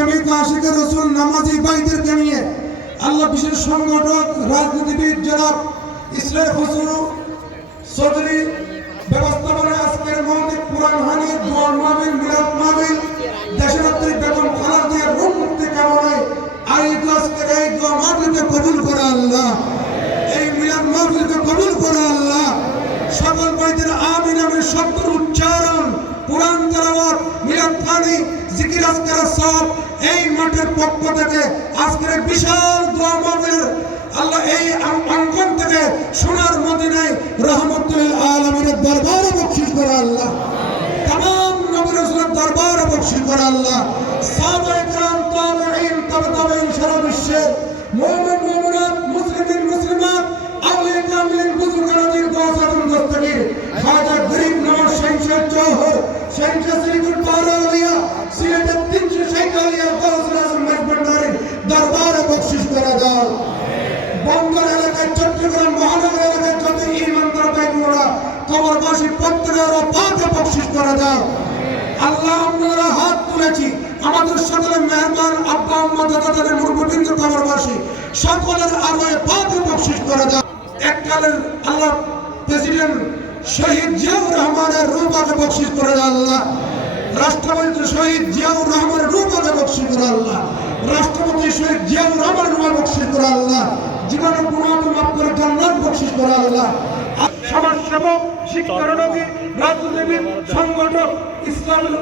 প্রেমিক আশিকের রাসূল নামাজি ভাইদেরকে নিয়ে আল্লাহ বিশেষ সংগঠক রাজনীতিবিদ জনাব ইসরাফ হোসেন চৌধুরী ব্যবস্থাপনায় আজকের মহতি কোরআন হানি দোয়া মাহফিল মিলাদ মাহফিল দেশনেত্রী বেগম খালেদা জিয়ার রূহ মুক্তি কামনায় আয়োজিত আজকের এই দোয়া মাহফিলকে কবুল করে আল্লাহ, এই মিলাদ মাহফিলকে কবুল করে আল্লাহ। সকল ভাইদের আমিন আমিন শব্দের উচ্চারণ, কোরআন তেলাওয়াত, মিলাদ খানি, জিকির আজকার সব এই মাঠের পক্ষ থেকে আজকের বিশাল দোয়া মাহফিল আল্লাহ এই অঙ্গন থেকে সোনার মদিনায় রহমতুল আলামিনের দরবারে বখশিশ করে আল্লাহ, तमाम নবী রাসূলের দরবারে বখশিশ করে আল্লাহ। সাহাবায়ে কেরাম, তাবেঈন, তাবেঈন সারা বিশ্বের মুমিন মুমিনাত, মুসলিমিন মুসলিমাত, আউলিয়া কামিলিন, বুজুর্গানাদিন, গাওসাতুল দস্তগীর, খাজা গরিব নওয়াজ শামসুল জওহর, শামসুল সিরিকুল পারাউলিয়া, সিলেটের 360 আলিয়া গাওসুল আজম মেজবান্ডারির দরবারে বখশিশ করে দাও। বন্দর এলাকায়, চট্টগ্রাম মহানগর এলাকায় যত ইমানদার ভাইবোনেরা কবরবাসী প্রত্যেকের পাকে বখশিশ করে দাও আল্লাহ। আমরা হাত তুলেছি, আমাদের সকলের মেহমান আব্বা আম্মা দাদা দাদির মুরব্বিবৃন্দ কবরবাসী সকলের আলোয় পাকে বখশিশ করে দাও। এককালের আল্লাহ প্রেসিডেন্ট শহীদ জিয়াউর রহমানের রূহ পাকে বখশিশ করে দাও আল্লাহ। রাষ্ট্রপতি শহীদ জিয়াউর রহমানের রূহ পাকে বখশিশ করে আল্লাহ। রাষ্ট্রপতি শহীদ জিয়াউর রহমানের রূহ বখশিশ করে আল্লাহ। জীবনের গুনাহ মাফ করে জান্নাত বখশিশ করে আল্লাহ। সমাজসেবক, শিক্ষানবী, রাজনীতিবিদ, সংগঠক, ইসলামের